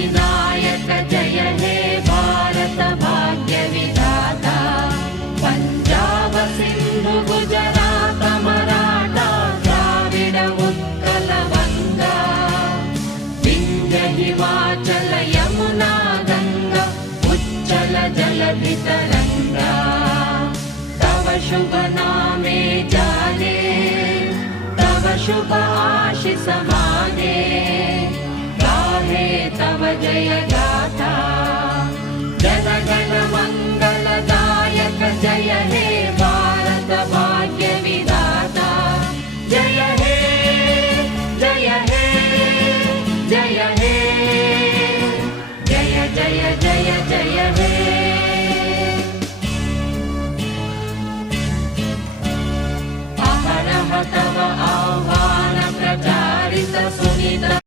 सिद्धिविनायक जय हे भारत भाग्य विधाता पंजाब सिंधु गुजरात मराठा द्राविड उत्कल गंगा विंध्य हिमाचल यमुना गंगा उच्चल जलधि तरंगा तव शुभ नामे जाने तव शुभ आशीष माने गाहे तव जय